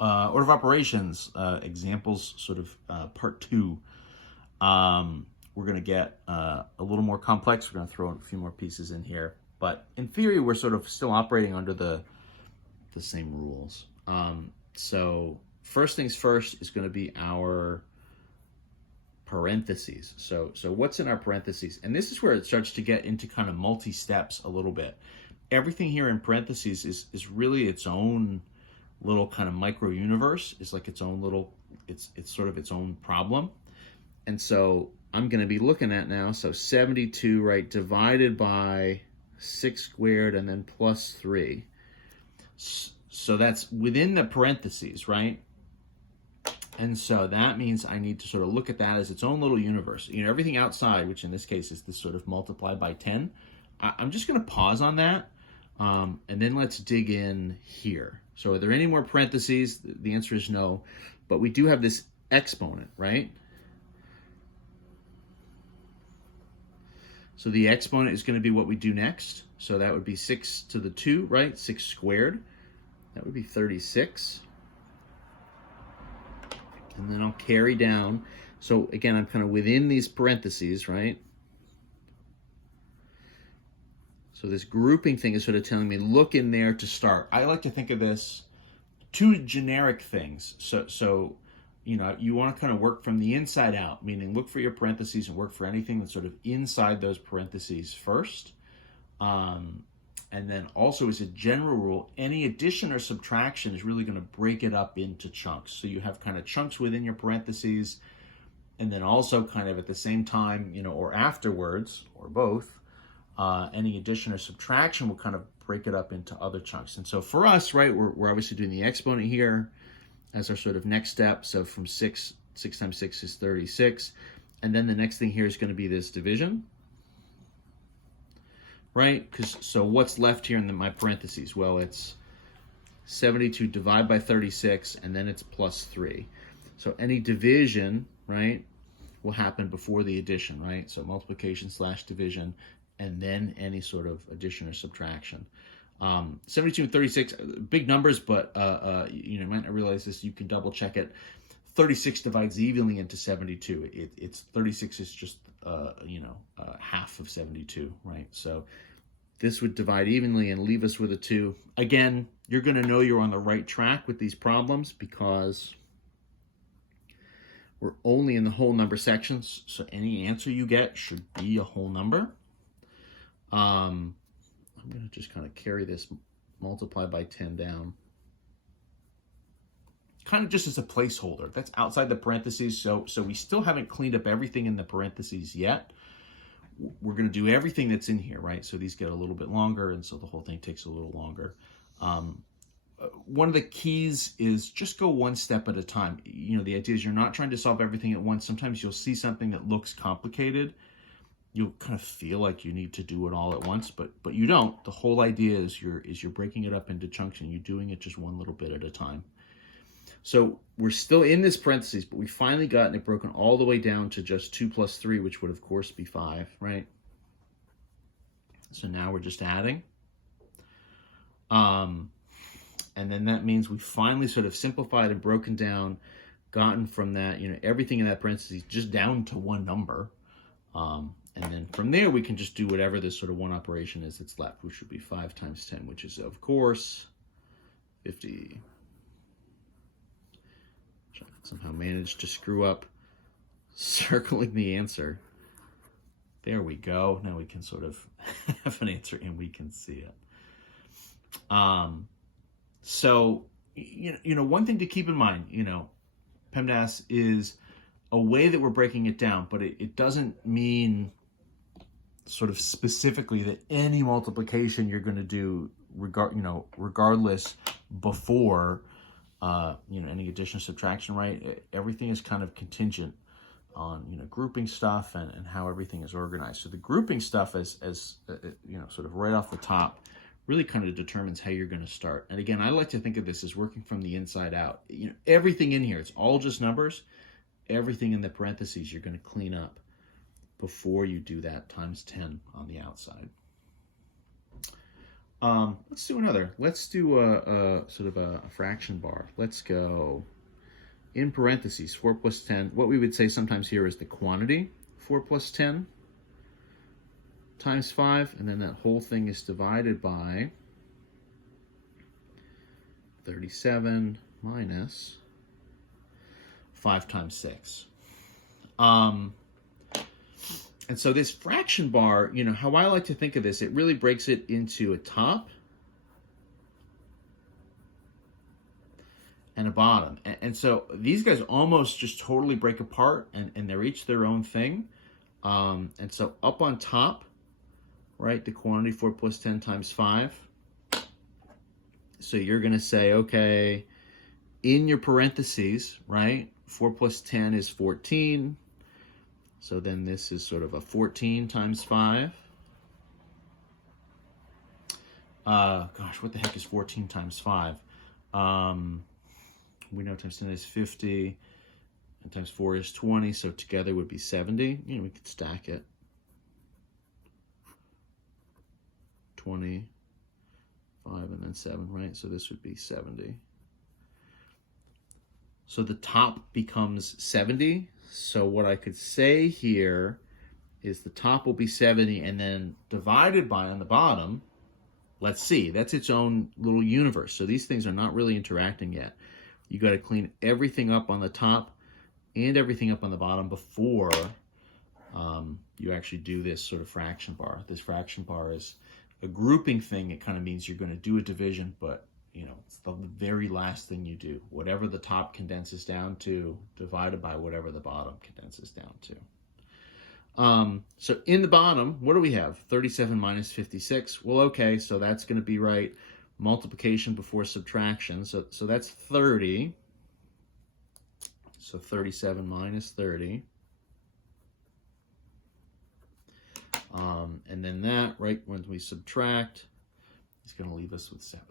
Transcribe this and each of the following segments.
Order of operations, examples, sort of part two. We're going to get a little more complex. We're going to throw a few more pieces in here. But in theory, we're sort of still operating under the same rules. So first things first is going to be our parentheses. So what's in our parentheses? And this is where it starts to get into kind of multi-steps a little bit. Everything here in parentheses is really its own little kind of micro universe. It's like its own little, it's sort of its own problem. And so I'm going to be looking at now, so 72, right, divided by 6 squared and then plus 3. So that's within the parentheses, right? And so that means I need to sort of look at that as its own little universe. You know, everything outside, which in this case is this sort of multiplied by 10, I'm just going to pause on that, and then let's dig in here. So are there any more parentheses? The answer is no, but we do have this exponent, right? So the exponent is going to be what we do next. So that would be 6 to the 2, right? 6 squared. That would be 36. And then I'll carry down. So again, I'm kind of within these parentheses, right? So this grouping thing is sort of telling me, look in there to start. I like to think of this two generic things. So you know, you want to kind of work from the inside out, meaning look for your parentheses and work for anything that's sort of inside those parentheses first. And then also as a general rule, any addition or subtraction is really going to break it up into chunks. So you have kind of chunks within your parentheses, and then also kind of at the same time, you know, or afterwards, or both, any addition or subtraction will kind of break it up into other chunks. And so for us, right, we're obviously doing the exponent here as our sort of next step. So from 6 times 6 is 36. And then the next thing here is going to be this division, right? So what's left here in my parentheses? Well, it's 72 divided by 36, and then it's plus 3. So any division, right, will happen before the addition, right? So multiplication / division, and then any sort of addition or subtraction. 72 and 36, big numbers, but you know, you might not realize this. You can double check it. 36 divides evenly into 72. It's 36 is just you know, half of 72, right? So this would divide evenly and leave us with a 2. Again, you're going to know you're on the right track with these problems because we're only in the whole number sections, so any answer you get should be a whole number. I'm going to just kind of carry this multiply by 10 down, kind of just as a placeholder. That's outside the parentheses, so we still haven't cleaned up everything in the parentheses yet. We're going to do everything that's in here, right? So these get a little bit longer, and so the whole thing takes a little longer. One of the keys is just go one step at a time. You know, the idea is you're not trying to solve everything at once. Sometimes you'll see something that looks complicated. You'll kind of feel like you need to do it all at once, but you don't. The whole idea is you're breaking it up into chunks, and you're doing it just one little bit at a time. So we're still in this parentheses, but we finally gotten it broken all the way down to just 2 plus 3, which would, of course, be 5, right? So now we're just adding. And then that means we finally sort of simplified and broken down, gotten from that, you know, everything in that parentheses just down to one number. And then from there, we can just do whatever this sort of one operation is that's left, which would be 5 times 10, which is, of course, 50. Somehow managed to screw up circling the answer. There we go. Now we can sort of have an answer and we can see it. So, you know, one thing to keep in mind, you know, PEMDAS is a way that we're breaking it down, but it doesn't mean sort of specifically that any multiplication you're going to do, regardless before you know, any addition or subtraction, right? Everything is kind of contingent on, you know, grouping stuff and how everything is organized. So the grouping stuff as you know, sort of right off the top really kind of determines how you're going to start. And again, I like to think of this as working from the inside out. You know, everything in here, it's all just numbers. Everything in the parentheses you're going to clean up before you do that times 10 on the outside. Let's do another. Let's do a sort of a fraction bar. Let's go in parentheses, 4 plus 10. What we would say sometimes here is the quantity, 4 plus 10 times 5, and then that whole thing is divided by 37 minus 5 times 6. And so this fraction bar, you know, how I like to think of this, it really breaks it into a top and a bottom. And so these guys almost just totally break apart, and they're each their own thing. And so up on top, right, the quantity 4 plus 10 times 5. So you're going to say, okay, in your parentheses, right, 4 plus 10 is 14. So then this is sort of a 14 times 5. Gosh, what the heck is 14 times 5? We know times 10 is 50, and times 4 is 20, so together would be 70. You know, we could stack it. 20, 5, and then 7, right? So this would be 70. So the top becomes 70. So what I could say here is the top will be 70, and then divided by on the bottom, let's see, that's its own little universe. So these things are not really interacting yet. You got to clean everything up on the top and everything up on the bottom before you actually do this sort of fraction bar. This fraction bar is a grouping thing. It kind of means you're going to do a division, but you know, it's the very last thing you do. Whatever the top condenses down to, divided by whatever the bottom condenses down to. So in the bottom, what do we have? 37 minus 56. Well, okay, so that's going to be right. Multiplication before subtraction. So that's 30. So 37 minus 30. And then that, right, when we subtract, is going to leave us with 7.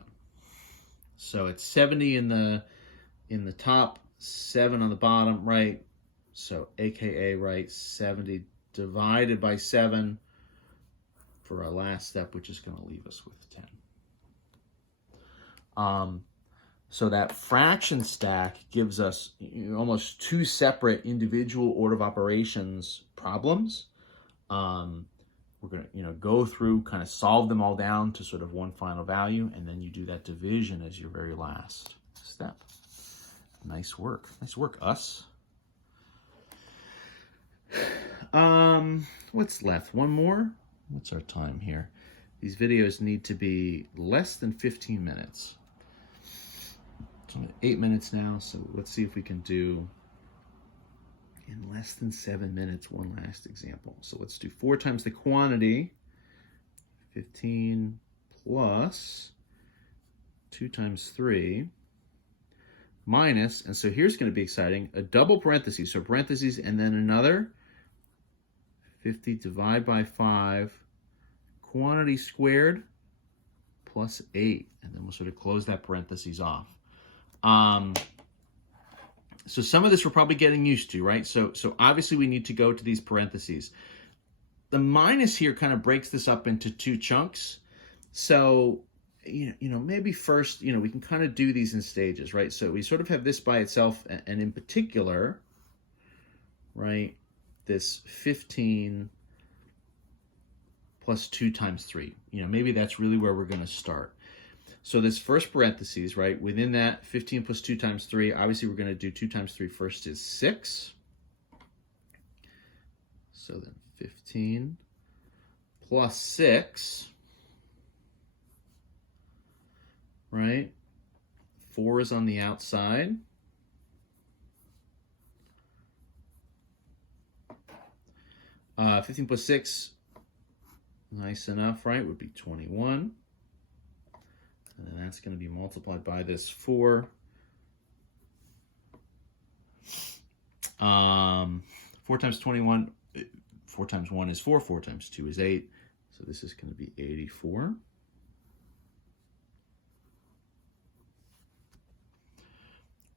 So it's 70 in the top, 7 on the bottom, right? So AKA, right, 70 divided by 7 for our last step, which is going to leave us with 10. So that fraction stack gives us almost 2 separate individual order of operations problems. We're going to go through, kind of solve them all down to sort of one final value, and then you do that division as your very last step. Nice work. Nice work, us. What's left? One more? What's our time here? These videos need to be less than 15 minutes. It's only 8 minutes now, so let's see if we can do in less than 7 minutes one last example. So let's do 4 times the quantity, 15 plus 2 times 3 minus, and so here's going to be exciting, a double parenthesis, so parentheses and then another, 50 divided by 5, quantity squared plus 8, and then we'll sort of close that parentheses off. So some of this we're probably getting used to, right? So obviously we need to go to these parentheses. The minus here kind of breaks this up into 2 chunks. So, maybe first, we can kind of do these in stages, right? So we sort of have this by itself, and in particular, right, this 15 plus 2 times 3. Maybe that's really where we're going to start. So this first parentheses, right, within that 15 plus 2 times 3, obviously we're going to do 2 times 3 first is 6. So then 15 plus 6, right, 4 is on the outside. Uh, 15 plus 6, nice enough, right, would be 21. And then that's going to be multiplied by this 4. 4 times 21, 4 times 1 is 4, 4 times 2 is 8. So this is going to be 84.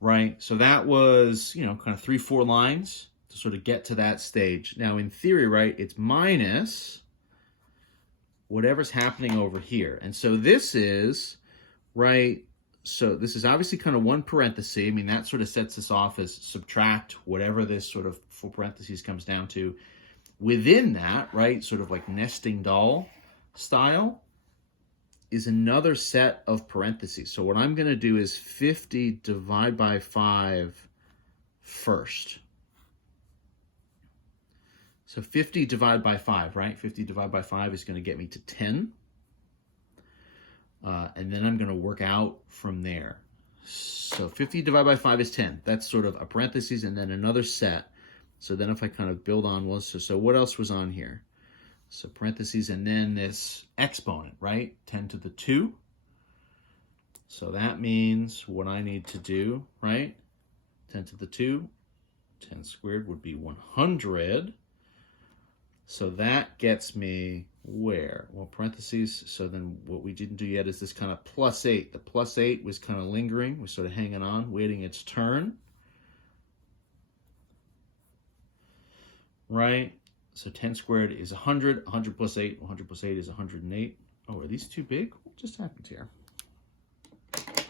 Right, so that was, kind of 3-4 lines to sort of get to that stage. Now in theory, right, it's minus whatever's happening over here. And so this is, right, so this is obviously kind of one parenthesis. I mean, that sort of sets us off as subtract whatever this sort of full parentheses comes down to. Within that, right, sort of like nesting doll style, is another set of parentheses. So what I'm going to do is 50 divide by 5 first. So 50 divided by 5, right? 50 divided by 5 is going to get me to 10. And then I'm going to work out from there. So 50 divided by 5 is 10. That's sort of a parentheses and then another set. So then if I kind of build on, so what else was on here? So parentheses and then this exponent, right? 10 to the 2. So that means what I need to do, right? 10 to the 2, 10 squared would be 100. So that gets me where? Well, parentheses, so then what we didn't do yet is this kind of plus 8. The plus 8 was kind of lingering, was sort of hanging on, waiting its turn. Right? So 10 squared is 100. 100 plus 8. 100 plus 8 is 108. Oh, are these too big? What just happened here? I'm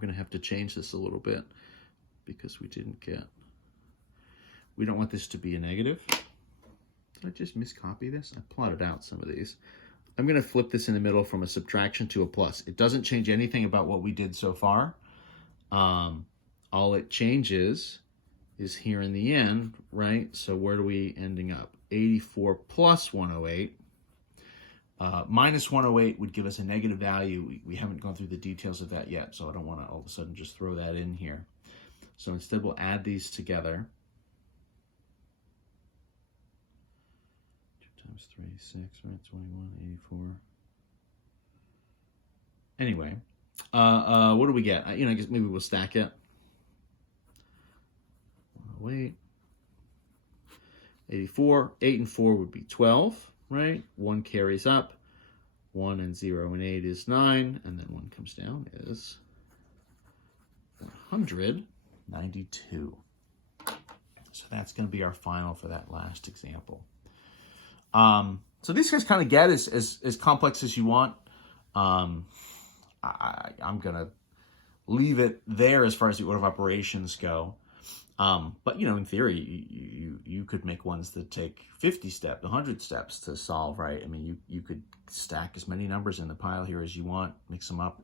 going to have to change this a little bit because we don't want this to be a negative. Did I just miscopy this? I plotted out some of these. I'm going to flip this in the middle from a subtraction to a plus. It doesn't change anything about what we did so far. All it changes is here in the end, right? So where are we ending up? 84 plus 108. Minus 108 would give us a negative value. We haven't gone through the details of that yet, so I don't want to all of a sudden just throw that in here. So instead we'll add these together. 2 times 3, 6, right? 21, 84. Anyway, what do we get? I guess maybe we'll stack it. Wait, 84, 8 and 4 would be 12, right? 1 carries up, 1 and 0 and 8 is 9, and then 1 comes down is 192. So that's going to be our final for that last example. So these guys kind of get as complex as you want. I'm going to leave it there as far as the order of operations go. But, in theory, you could make ones that take 50 steps, 100 steps to solve, right? I mean, you could stack as many numbers in the pile here as you want, mix them up,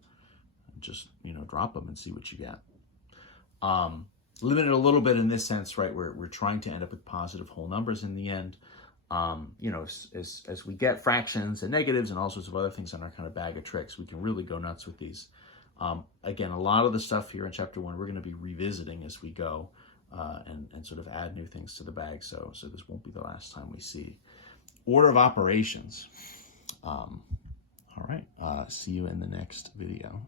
and just, drop them and see what you get. Limited a little bit in this sense, right? We're trying to end up with positive whole numbers in the end. As we get fractions and negatives and all sorts of other things in our kind of bag of tricks, we can really go nuts with these. Again, a lot of the stuff here in chapter 1, we're going to be revisiting as we go. And sort of add new things to the bag. So this won't be the last time we see order of operations. All right. See you in the next video.